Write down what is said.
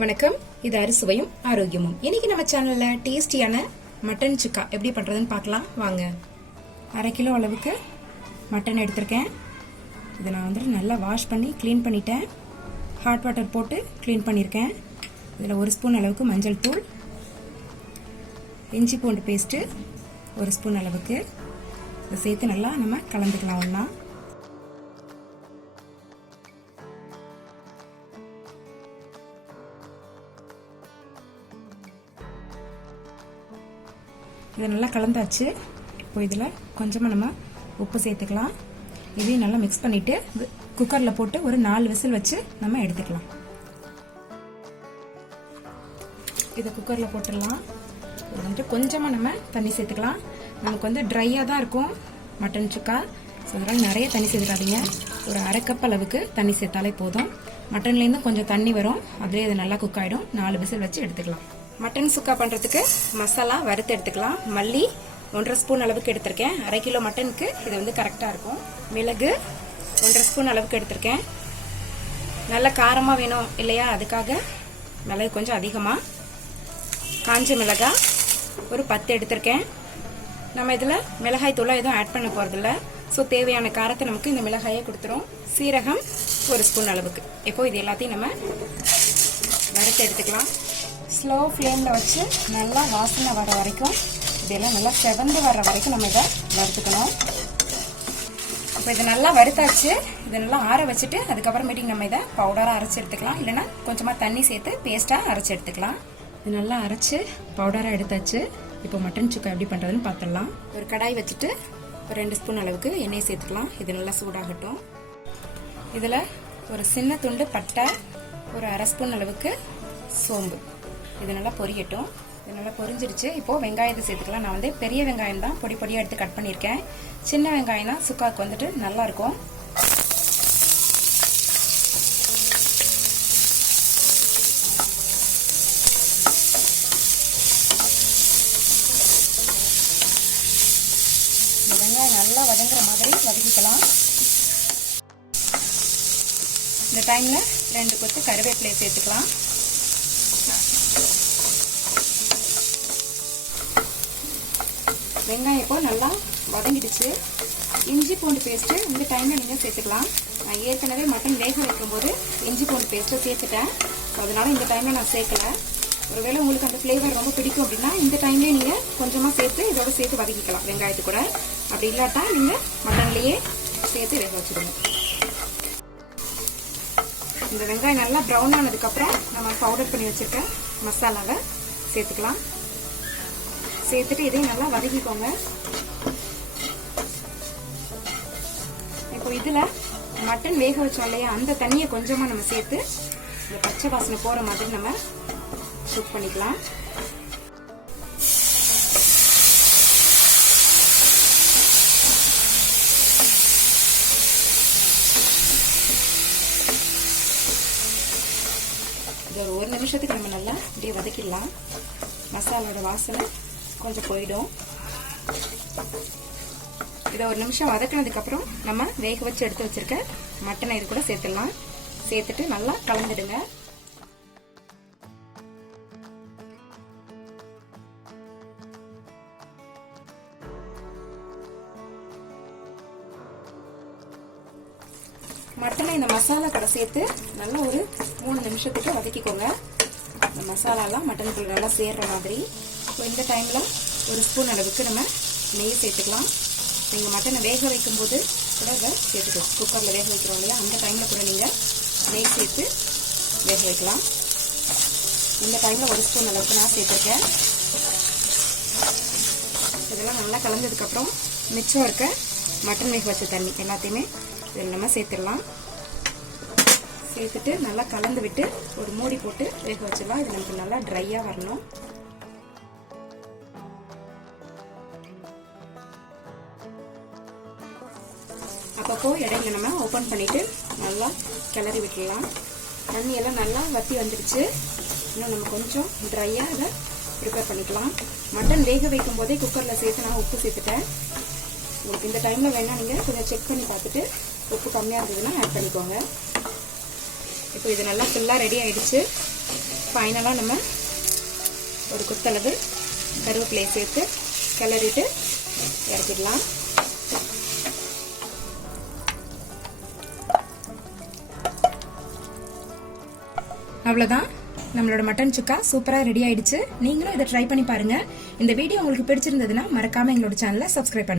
வணக்கம், இது அறுசுவையும் ஆரோக்கியமும். இன்னைக்கு நம்ம சேனல்ல டேஸ்டியான மட்டன் சுக்கா எப்படி பண்றதுன்னு பார்க்கலாம் வாங்க. 1/2 கிலோ அளவுக்கு மட்டன் எடுத்திருக்கேன். இதை நான் நல்லா வாஷ் பண்ணி க்ளீன் பண்ணிட்டேன். ஹாட் வாட்டர் போட்டு க்ளீன் பண்ணியிருக்கேன். இதில் 1 ஸ்பூன் அளவுக்கு மஞ்சள் தூள், இஞ்சி பூண்டு பேஸ்ட்டு 1 ஸ்பூன் அளவுக்கு இதை சேர்த்து நல்லா நம்ம கலந்துக்கலாம். ஒன்றா இதை நல்லா கலந்தாச்சு. இப்போ இதில் கொஞ்சமாக நம்ம உப்பு சேர்த்துக்கலாம். இதையும் நல்லா மிக்ஸ் பண்ணிவிட்டு குக்கரில் போட்டு ஒரு 4 விசில் வச்சு நம்ம எடுத்துக்கலாம். இதை குக்கரில் போட்டுடலாம். கொஞ்சமாக நம்ம தண்ணி சேர்த்துக்கலாம். நமக்கு ட்ரையாக தான் இருக்கும் மட்டன் சுக்கா. ஸோ அதனால் நிறைய தண்ணி சேர்த்துக்காதீங்க. ஒரு 1/2 கப் அளவுக்கு தண்ணி சேர்த்தாலே போதும். மட்டன்லேருந்து கொஞ்சம் தண்ணி வரும், அதுலேயே இது நல்லா குக் ஆகிடும். 4 விசில் வச்சு எடுத்துக்கலாம். மட்டன் சுக்கா பண்ணுறதுக்கு மசாலா வறுத்து எடுத்துக்கலாம். மல்லி 1/2 ஸ்பூன் அளவுக்கு எடுத்திருக்கேன். 1/2 கிலோ மட்டனுக்கு இது கரெக்டாக இருக்கும். மிளகு 1/2 ஸ்பூன் அளவுக்கு எடுத்திருக்கேன். நல்ல காரமாக வேணும் இல்லையா, அதுக்காக மிளகு கொஞ்சம் அதிகமாக. காஞ்ச மிளகாய் ஒரு 10 எடுத்திருக்கேன். நம்ம இதில் மிளகாய் தூளை எதுவும் ஆட் பண்ண போகிறதில்ல. ஸோ தேவையான காரத்தை நமக்கு இந்த மிளகாயே கொடுத்துரும். சீரகம் 1 ஸ்பூன் அளவுக்கு. இப்போ இது எல்லாத்தையும் நம்ம வறுத்து எடுத்துக்கலாம். ஸ்லோ ஃப்ளேமில் வச்சு நல்லா வாசனை வர வரைக்கும், இதெல்லாம் நல்லா செவந்து வர்ற வரைக்கும் நம்ம இதை வறுத்துக்கணும். இப்போ இதை நல்லா வறுத்தாச்சு. இதை நல்லா ஆற வச்சுட்டு அதுக்கப்புறமேட்டிங் நம்ம இதை பவுடராக அரைச்சி எடுத்துக்கலாம். இல்லைன்னா கொஞ்சமாக தண்ணி சேர்த்து பேஸ்ட்டாக அரைச்சி எடுத்துக்கலாம். இது நல்லா அரைச்சி பவுடராக எடுத்தாச்சு. இப்போ மட்டன் சுக்கா எப்படி பண்ணுறதுன்னு பார்த்துடலாம். ஒரு கடாய் வச்சுட்டு ஒரு 2 ஸ்பூன் அளவுக்கு எண்ணெய் சேர்த்துக்கலாம். இது நல்லா சூடாகட்டும். இதில் ஒரு சின்ன துண்டு பட்டை, ஒரு 1/2 ஸ்பூன் அளவுக்கு சோம்பு, இது நல்லா பொரியட்டும். இது நல்லா பொரிஞ்சிருச்சு. இப்போது வெங்காயத்தை சேர்த்துக்கலாம். நான் பெரிய வெங்காயம் தான் பொடி பொடியாக எடுத்து கட் பண்ணியிருக்கேன். சின்ன வெங்காயம் தான் சுக்காவுக்கு நல்லா இருக்கும். இந்த வெங்காயம் நல்லா வதங்குற மாதிரி வதக்கிக்கலாம். இந்த டைமில் 2 கொத்து கருவேப்பிலையை சேர்த்துக்கலாம். வெங்காயம் இப்போ நல்லா வதங்கிடுச்சு. இஞ்சி பூண்டு பேஸ்ட்டு இந்த டைமில் நீங்கள் சேர்த்துக்கலாம். நான் ஏற்கனவே மட்டன் வேக வைக்கும்போது இஞ்சி பூண்டு பேஸ்ட்டை சேர்த்துட்டேன். அதனால் இந்த டைமில் நான் சேர்க்கலை. ஒருவேளை உங்களுக்கு அந்த ஃப்ளேவர் ரொம்ப பிடிக்கும் அப்படின்னா இந்த டைம்லேயே நீங்கள் கொஞ்சமாக சேர்த்து இதோட சேர்த்து வதக்கிக்கலாம் வெங்காயத்து கூட. அப்படி இல்லாட்டா நீங்கள் மட்டன்லேயே சேர்த்து வேக வச்சுடுங்க. இந்த வெங்காயம் நல்லா ப்ரௌன் ஆனதுக்கப்புறம் நம்ம பவுடர் பண்ணி வச்சுருக்க மசாலாவை சேர்த்துக்கலாம். சேர்த்துட்டு இதையும் நல்லா வதக்கிக்கோங்க. இப்போ இதில் மட்டன் வேக வச்சோம் இல்லையா, அந்த தண்ணியை கொஞ்சமாக நம்ம சேர்த்து இந்த பச்சை வாசனை போகிற மாதிரி நம்ம குக் பண்ணிக்கலாம். இது ஒரு 1 நிமிஷத்துக்கு நம்ம நல்லா இப்படியே வதக்கிடலாம். மசாலோட வாசனை கொஞ்சம் போயிடும். இதை 1 நிமிஷம் வதக்கினதுக்கப்புறம் நம்ம வேக வச்சு எடுத்து வச்சிருக்க மட்டனை இது கூட சேர்த்துடலாம். சேர்த்துட்டு நல்லா கலந்துடுங்க. மட்டனை இந்த மசாலா கூட சேர்த்து நல்லா ஒரு 3 நிமிஷத்துக்கு வதக்கிக்கோங்க. இந்த மசாலாலாம் மட்டனுக்குள்ள நல்லா சேர்ற மாதிரி. இப்போ இந்த டைமில் 1 ஸ்பூன் அளவுக்கு நம்ம நெய் சேர்த்துக்கலாம். நீங்கள் மட்டனை வேக வைக்கும்போது கூட இதை சேர்த்துக்கலாம். குக்கரில் வேக வைக்கிறோம் இல்லையா, அந்த டைமில் கூட நீங்கள் நெய் சேர்த்து வேக வைக்கலாம். இந்த டைமில் 1 ஸ்பூன் அளவுக்கு நான் சேர்த்துருக்கேன். இதெல்லாம் நல்லா கலந்ததுக்கப்புறம் மிச்சம் இருக்க மட்டன் வேக வச்ச தண்ணி எல்லாத்தையுமே இதில் நம்ம சேர்த்துடலாம். சேர்த்துட்டு நல்லா கலந்து விட்டு ஒரு மூடி போட்டு வேக வச்சிடலாம். இது நமக்கு நல்லா ட்ரையாக வரணும். அப்பப்போ இடையில நம்ம ஓப்பன் பண்ணிட்டு நல்லா கிளறி விட்டுடலாம். தண்ணியெல்லாம் நல்லா வத்தி வந்துடுச்சு. இன்னும் நம்ம கொஞ்சம் ட்ரையாக இதை ப்ரிப்பேர் பண்ணிக்கலாம். மட்டன் வேக வைக்கும் போதே குக்கரில் சேர்த்து நான் உப்பு சேர்த்துட்டேன். உங்களுக்கு இந்த டைமில் வேணால் நீங்கள் கொஞ்சம் செக் பண்ணி பார்த்துட்டு உப்பு கம்மியாக இருந்ததுன்னா ஆட் பண்ணிக்கோங்க. இப்போ இது நல்லா ஃபுல்லாக ரெடி ஆகிடுச்சு. ஃபைனலாக நம்ம ஒரு கொத்தளவு கருவேப்பிலையை சேர்த்து கிளறிட்டு இறக்கிடலாம். அவ்வளோதான், நம்மளோட மட்டன் சுக்கா சூப்பராக ரெடி ஆயிடுச்சு. நீங்களும் இதை ட்ரை பண்ணி பாருங்க. இந்த வீடியோ உங்களுக்கு பிடிச்சிருந்ததுன்னா மறக்காம எங்களோட சேனலை சப்ஸ்கிரைப் பண்ணுங்க.